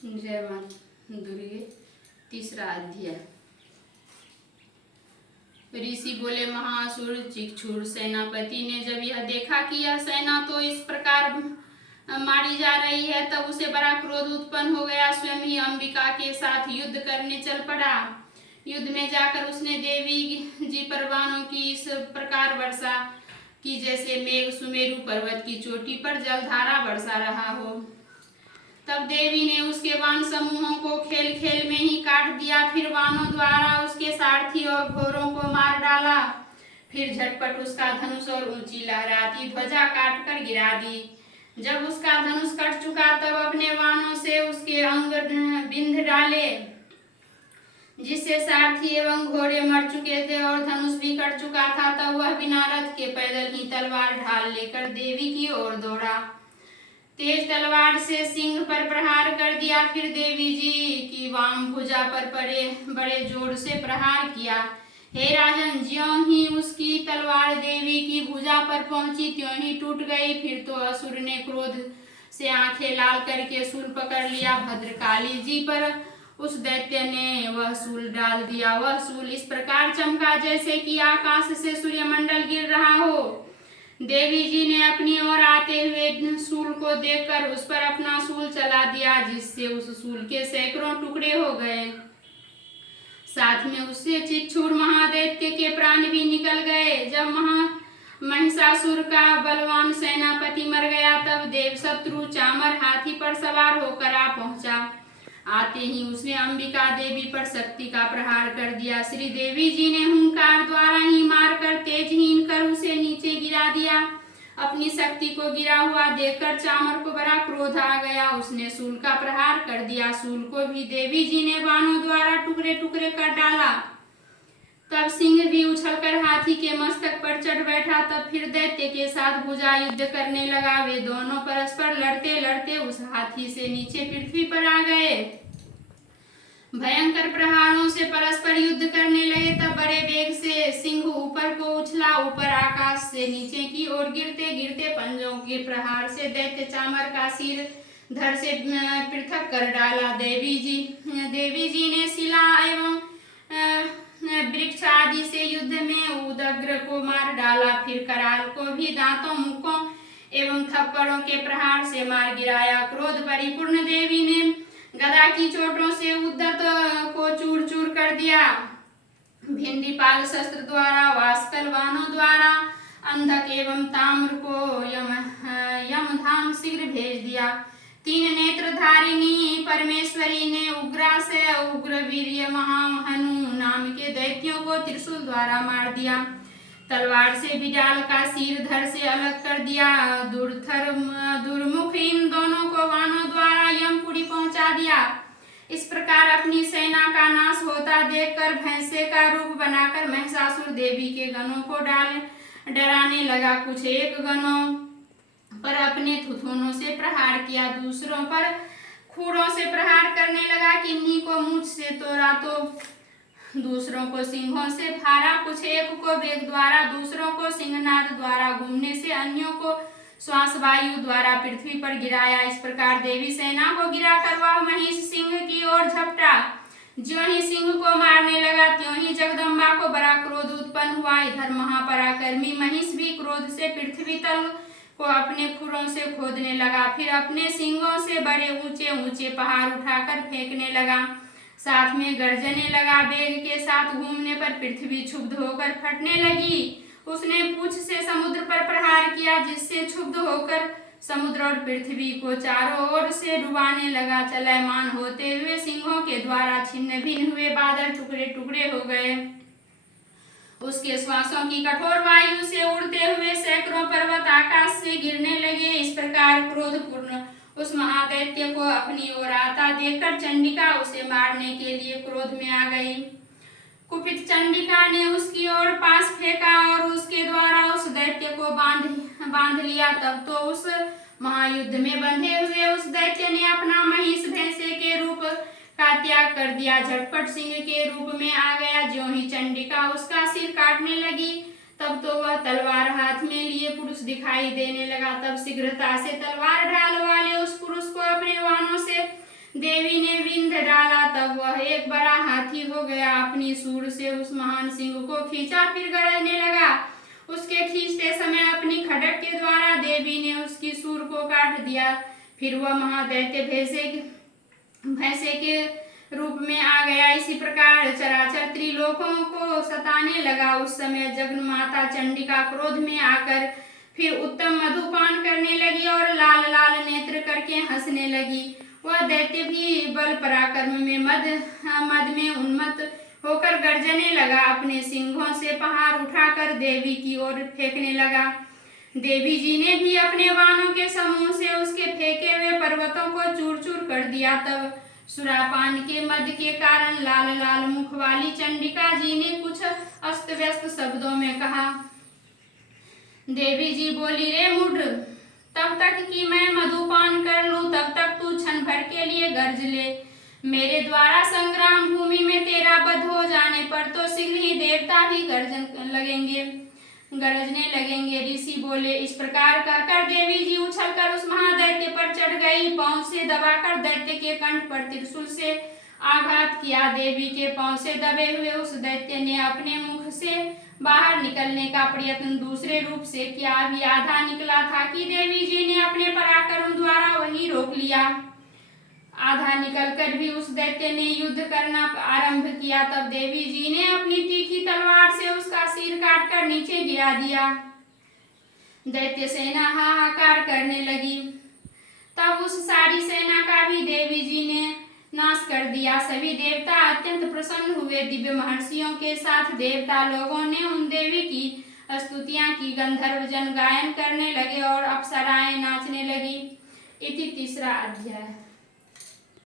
जय मां दुर्गे। तीसरा अध्याय। ऋषि बोले, महासुर चिक्षुर सेनापति ने जब यह देखा कि यह सेना तो इस प्रकार मारी जा रही है, तब उसे बड़ा क्रोध उत्पन्न हो गया। स्वयं ही अंबिका के साथ युद्ध करने चल पड़ा। युद्ध में जाकर उसने देवी जी पर बाणों की इस प्रकार वर्षा की जैसे मेघ सुमेरु पर्वत की चोटी पर जलधारा बरसा रहा हो। तब देवी ने उसके बाण समूहों को खेल खेल में ही काट दिया। फिर बाणों द्वारा उसके सारथी और घोड़ों को मार डाला। फिर झटपट उसका धनुष और ऊंची लहराती ध्वजा काट कर गिरा दी। जब उसका धनुष कट चुका, तब अपने बाणों से उसके अंग बिंध डाले, जिससे सारथी एवं घोड़े मर चुके थे और धनुष भी कट चुका था। तब वह बिना रथ के पैदल ही तलवार ढाल लेकर देवी की ओर दौड़ा। तेज तलवार से सिंह पर प्रहार कर दिया। फिर देवी जी की वाम भुजा पर बड़े जोर से प्रहार किया। हे राजन, ज्यों ही उसकी तलवार देवी की भुजा पर पहुंची, त्यों ही टूट गई। फिर तो असुर ने क्रोध से आंखें लाल करके शूल पकड़ लिया। भद्रकाली जी पर उस दैत्य ने वह शूल डाल दिया। वह शूल इस प्रकार चमका जैसे कि आकाश से सूर्यमंडल गिर रहा हो। देवी जी ने अपनी ओर आते हुए शूल को देखकर उस पर अपना शूल चला दिया, जिससे उस शूल के सैकड़ों टुकड़े हो गए। साथ में उससे चिक्षुर महादैत्य के प्राण भी निकल गए। जब महिषासुर का बलवान सेनापति मर गया, तब देव शत्रु चामर हाथी पर सवार होकर आ पहुंचा। आते ही उसने अंबिका देवी पर शक्ति का प्रहार कर दिया। श्री देवी जी ने हुंकार द्वारा ही मारकर तेजहीन कर उसे नीचे गिरा दिया। अपनी शक्ति को गिरा हुआ देखकर चामर को बड़ा क्रोध आ गया। उसने शूल का प्रहार कर दिया। शूल को भी देवी जी ने बाणों द्वारा टुकड़े टुकड़े कर डाला। तब सिंह भी उछलकर हाथी के मस्तक पर चढ़ बैठा। तब फिर दैत्य के साथ भुजा युद्ध करने लगा। वे दोनों परस्पर लड़ते लड़ते उस हाथी से नीचे पृथ्वी पर आ गए। भयंकर प्रहारों से परस्पर युद्ध करने लगे। तब बड़े वेग से सिंह ऊपर को उछला। ऊपर आकाश से नीचे की ओर गिरते गिरते पंजों के प्रहार से दैत्य चामर का सिर धड़ से पृथक कर डाला। देवी जी ने शिला एवं वृक्ष आदि से युद्ध में उदग्र को मार डाला। फिर कराल को भी दांतों, मुखों एवं थप्पड़ों के प्रहार से मार गिराया। क्रोध परिपूर्ण देवी ने गदा की चोटों से उद्धत को चूर चूर कर दिया। भिंडीपाल शस्त्र द्वारा, वास्कल बाणों द्वारा अंधक एवं ताम्र को यमधाम शीघ्र भेज दिया। तीन नेत्रधारिणी परमेश्वरी ने उग्रा से उग्र वीर्य महाहनु नाम के दैत्यों को त्रिशूल द्वारा मार दिया। तलवार से बिडाल का सिर धड़ से अलग कर दिया। दुर्मुख इन दोनों को बाणों द्वारा यमपुरी पहुंचा दिया। इस प्रकार अपनी सेना का नाश होता देखकर भैंसे का रूप बनाकर महिषासुर देवी के गणों को डराने लगा। कुछ एक गणों पर अपने थुथुनों से प्रहार किया, दूसरों पर खूरों से प्रहार करने लगा। किन्हीं को मूंछ से तोड़ा तो दूसरों को सिंहों से फाड़ा। कुछ एक को वेग द्वारा, दूसरों को सिंहनाद द्वारा, घूमने से अन्यों को श्वास वायु द्वारा पृथ्वी पर गिराया। इस प्रकार देवी सेना को गिराकर वह महिष सिंह की ओर झपटा। ज्यों ही सिंह को मारने लगा, त्यों ही जगदम्बा को बड़ा क्रोध उत्पन्न हुआ। इधर महापराक्रमी महिष भी क्रोध से पृथ्वी तल को अपने खुरों से खोदने लगा। फिर अपने सिंगों से बड़े ऊंचे ऊंचे पहाड़ उठाकर फेंकने लगा। साथ में गर्जने लगा। वेग के साथ घूमने पर पृथ्वी क्षुब्ध होकर फटने लगी। उसने पूंछ से समुद्र पर प्रहार किया, जिससे क्षुब्ध होकर समुद्र और पृथ्वी को चारों ओर से डुबाने लगा। चलयमान होते हुए सिंहों के द्वारा छिन्न भिन्न हुए बादल टुकड़े टुकड़े हो गए। उसके श्वासों की कठोर वायु से उड़ते हुए सैकड़ों पर्वत आकाश से गिरने लगे। इस प्रकार क्रोधपूर्ण उस महादैत्य को अपनी ओर आता देखकर चंडिका उसे मारने के लिए क्रोध में आ गई। कुपित चंडिका ने उसकी ओर पास फेंका और उसके द्वारा उस दैत्य को बांध लिया। तब तो उस महायुद्ध में बंधे हुए उस दैत्य ने अपना महिष भैंसे के रूप का त्याग कर दिया। झटपट सिंह के रूप में आ गया। ज्यों ही चंडिका उसका सिर काटने लगी, तब तो वह तलवार हाथ में लिए पुरुष दिखाई देने लगा। तब शीघ्रता से तलवार ढाल वाले उस पुरुष को अपने बाणों से देवी ने विंध डाला, तब वह एक बड़ा हाथी हो गया। अपनी सूंड से उस महान सिंह को खींचा, फिर गरजने लगा। उसके खींचते समय अपनी खड्ग के द्वारा देवी ने उसकी सूंड को काट दिया। फिर वह महादैत्य भैंसे के रूप में आ गया। इसी प्रकार चराचर त्रिलोकों को सताने लगा। उस समय जगन्माता चंडिका क्रोध में आकर फिर उत्तम मधुपान करने लगी और लाल लाल नेत्र करके हंसने लगी। वह दैत्य भी बल पराक्रम में मद में उन्मत्त होकर गर्जने लगा। अपने सिंघों से पहाड़ उठाकर देवी की ओर फेंकने लगा। देवी जी ने भी अपने बाणों के समूह से उसके फेंके हुए पर्वतों को चूर चूर कर दिया। तब सुरापान के मद के कारण लाल लाल मुख वाली चंडिका जी ने कुछ अस्त व्यस्त शब्दों में कहा। देवी जी बोली, रे मूढ़, तब तक कि मैं मधुपान कर लूं तब तक तू क्षण भर के लिए गर्ज ले। मेरे द्वारा संग्राम भूमि में तेरा वध हो जाने पर तो शीघ्र ही देवता भी गरजने लगेंगे। ऋषि बोले। इस प्रकार कहकर देवी जी उछलकर उस महादैत्य पर चढ़ गई। पांव से दबाकर दैत्य के कंठ पर त्रिशूल से आघात किया। देवी के पांव से दबे हुए उस दैत्य ने अपने मुख से बाहर निकलने का प्रयत्न दूसरे रूप से किया। अभी आधा निकला था कि देवी जी ने अपने पराक्रम द्वारा वही रोक लिया। आधा निकलकर भी उस दैत्य ने युद्ध करना आरंभ किया। तब देवी जी ने अपनी तीखी तलवार से उसका सिर काटकर नीचे गिरा दिया। दैत्य सेना हाहाकार करने लगी। तब उस सारी सेना का भी देवी जी ने नाश कर दिया। सभी देवता अत्यंत प्रसन्न हुए। दिव्य महर्षियों के साथ देवता लोगों ने उन देवी की स्तुतियां की। गंधर्व जन गायन करने लगे और अप्सराएं नाचने लगी। इति तीसरा अध्याय।